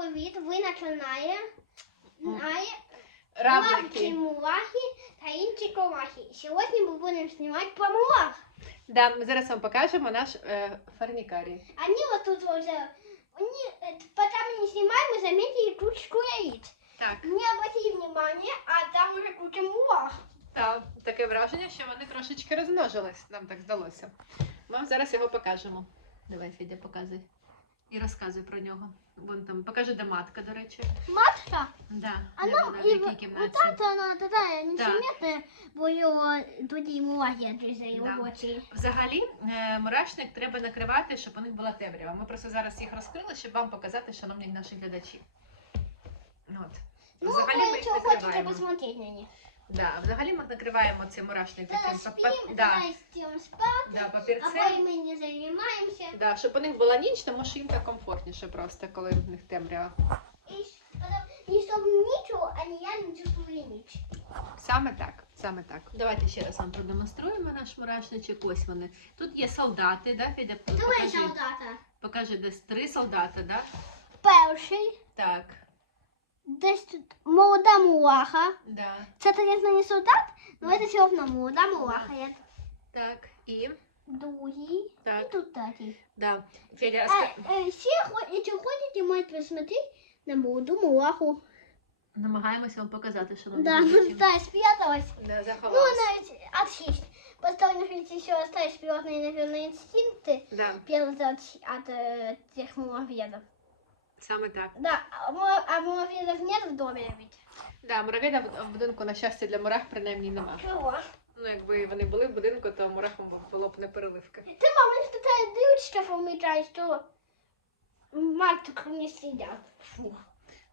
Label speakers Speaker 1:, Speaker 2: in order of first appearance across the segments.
Speaker 1: привіт! Ви на каналі Знає
Speaker 2: Равлики.
Speaker 1: мурахи та інші комахи. Сьогодні ми будемо знімати про мурах.
Speaker 2: Да, ми зараз вам покажемо наш е, фарнікарій.
Speaker 1: Они вот тут уже... Они, э, пока мы не снимаем, мы заметили кучку яиц.
Speaker 2: Так.
Speaker 1: Не обратили внимание, а там уже куча мурах.
Speaker 2: Та, таке враження, що вони трошечки розмножились, нам так здалося. Ми вам зараз його покажемо. Давай, Федя, показуй. І розказуй про нього. Вон там, покажи, де матка, до речі.
Speaker 1: Матка?
Speaker 2: Да,
Speaker 1: А ну,
Speaker 2: вона, в
Speaker 1: и
Speaker 2: якій
Speaker 1: вот
Speaker 2: кімнаті.
Speaker 1: это она такая незаметная, бо его другие мурахи отрезали
Speaker 2: Да.
Speaker 1: в очи.
Speaker 2: Взагалі, е, мурашник треба накривати, щоб у них була темрява. Ми просто зараз їх розкрили, щоб вам показати, шановні наші глядачі. От.
Speaker 1: Ну,
Speaker 2: Взагалі
Speaker 1: вы
Speaker 2: ми їх
Speaker 1: что хотите
Speaker 2: накриваємо.
Speaker 1: посмотреть на них?
Speaker 2: Да, взагалі ми накриваємо цей мурашник таким пап- да,
Speaker 1: да.
Speaker 2: папірцем.
Speaker 1: потом не занимаемся.
Speaker 2: Да, щоб у них була ніч, тому що їм так комфортніше просто, коли в них темрява.
Speaker 1: И, с- потом, и чтобы ничего, они не чувствовали ничего.
Speaker 2: Саме так, саме так. Давайте ще раз вам продемонструємо наш мурашничок. Ось вони. Тут є солдати, да, Федя? Покажи,
Speaker 1: солдата.
Speaker 2: покажи десь три солдати, да?
Speaker 1: Перший,
Speaker 2: Так,
Speaker 1: десь тут молода мураха.
Speaker 2: да,
Speaker 1: Це, звісно, не солдат, але це все одно молода мураха. Я
Speaker 2: так, і
Speaker 1: другий, і
Speaker 2: так,
Speaker 1: тут третій.
Speaker 2: да. Федя,
Speaker 1: Е,
Speaker 2: розка...
Speaker 1: е, всі, хо- якщо хочете, можете посмотреть на молоду мураху.
Speaker 2: намагаємося вам показати, що
Speaker 1: Да, ну да, спряталась.
Speaker 2: Да,
Speaker 1: Ну,
Speaker 2: заховалась.
Speaker 1: она ведь отсесть. Потому что еще остались природные, наверное, инстинкты.
Speaker 2: Да,
Speaker 1: Первый от, от э, тех муравьедов.
Speaker 2: саме так.
Speaker 1: Да, а, му- а муравьедов нет в доме ведь.
Speaker 2: Да, муравіда в будинку, на щастя, для мурах принаймні нема.
Speaker 1: Чого?
Speaker 2: Ну, якби вони були в будинку, то мурахам було б не переливки.
Speaker 1: Ти, мама, що них такая що помічаєш, що мальчик не сидять. Фу.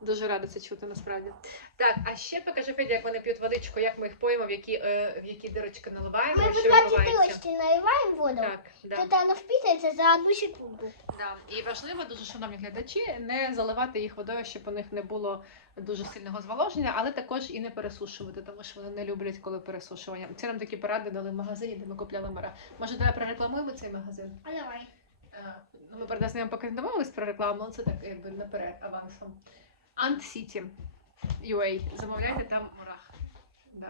Speaker 2: Дуже рада це чути насправді. Так, а ще покажи Федя, як вони п'ють водичку, як ми їх поїмо, в які, е, в які дирочки наливаємо,
Speaker 1: Мы
Speaker 2: що
Speaker 1: в 20
Speaker 2: відбувається.
Speaker 1: дырочки наливаем воду.
Speaker 2: Так, да,
Speaker 1: Тогда она впитывается за одну секунду.
Speaker 2: да. І важливо дуже, шановні глядачі, не заливати їх водою, щоб у них не було дуже сильного зволоження, але також і не пересушувати, тому що вони не люблять, коли пересушування. Це нам такі поради дали в магазині, де ми купляли мора. Може, давай прорекламуємо цей магазин?
Speaker 1: А давай.
Speaker 2: Е, ну, Ми правда з ним поки не домовились про рекламу, але це так якби наперед авансом. Ant City UA. Замовляйте там мурах. Да.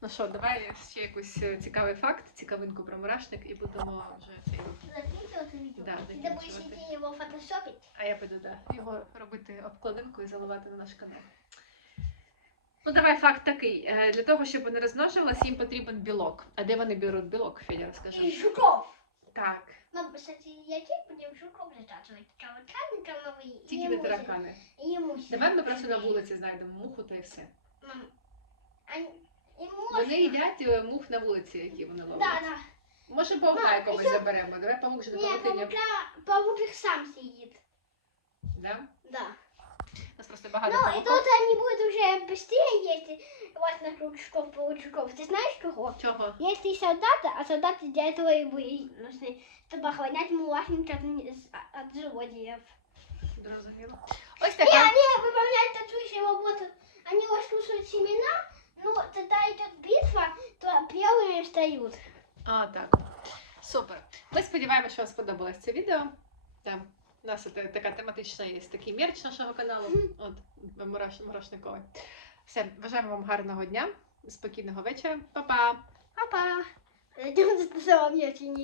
Speaker 2: Ну що, давай ще якийсь е, цікавий факт, цікавинку про мурашник і будемо вже цей.
Speaker 1: Заканчивать видео.
Speaker 2: Да,
Speaker 1: идти его фотошопить.
Speaker 2: А я піду да, його робити обкладинку і заливати на наш канал. Ну, давай факт такий. Е, Для того, щоб вони розмножились, їм потрібен білок. А де вони беруть білок, Федя, розкажи.
Speaker 1: жуков.
Speaker 2: Так,
Speaker 1: Мы, кстати, яйцо будем жуков затачивать. Тараканы домовые.
Speaker 2: тільки не таракани.
Speaker 1: И мухи.
Speaker 2: Давай ми просто на вулиці знайдемо муху та і все.
Speaker 1: Мам, они, и
Speaker 2: Вони
Speaker 1: мошка.
Speaker 2: їдять е, мух на вулиці, які вони ловлять.
Speaker 1: Да, да.
Speaker 2: Може, павука
Speaker 1: Да,
Speaker 2: якогось
Speaker 1: ще-
Speaker 2: заберемо. Давай павук же не
Speaker 1: Не,
Speaker 2: павутині.
Speaker 1: паука, паук их сам съедит.
Speaker 2: Да?
Speaker 1: Да.
Speaker 2: У нас просто багато
Speaker 1: Ну, и
Speaker 2: павуків.
Speaker 1: тут они будут уже быстрее есть вас на крючков, паучков. Ты знаешь чего?
Speaker 2: Чого?
Speaker 1: Есть и солдаты, а солдаты для этого и были нужны, чтобы охранять мулашник от, от злодеев.
Speaker 2: Зрозуміло. Ось
Speaker 1: Не,
Speaker 2: така.
Speaker 1: они выполняют такую работу. Они раскусывают семена, но тогда идет битва, то первыми встают.
Speaker 2: А, так. Супер. Ми сподіваємося, що вам сподобалось це відео. Там у нас це така тематична є такий мерч нашого каналу. От мураш, мурашниковий. Все, бажаємо вам гарного дня, спокійного вечора. Па-па!
Speaker 1: Па-па! очень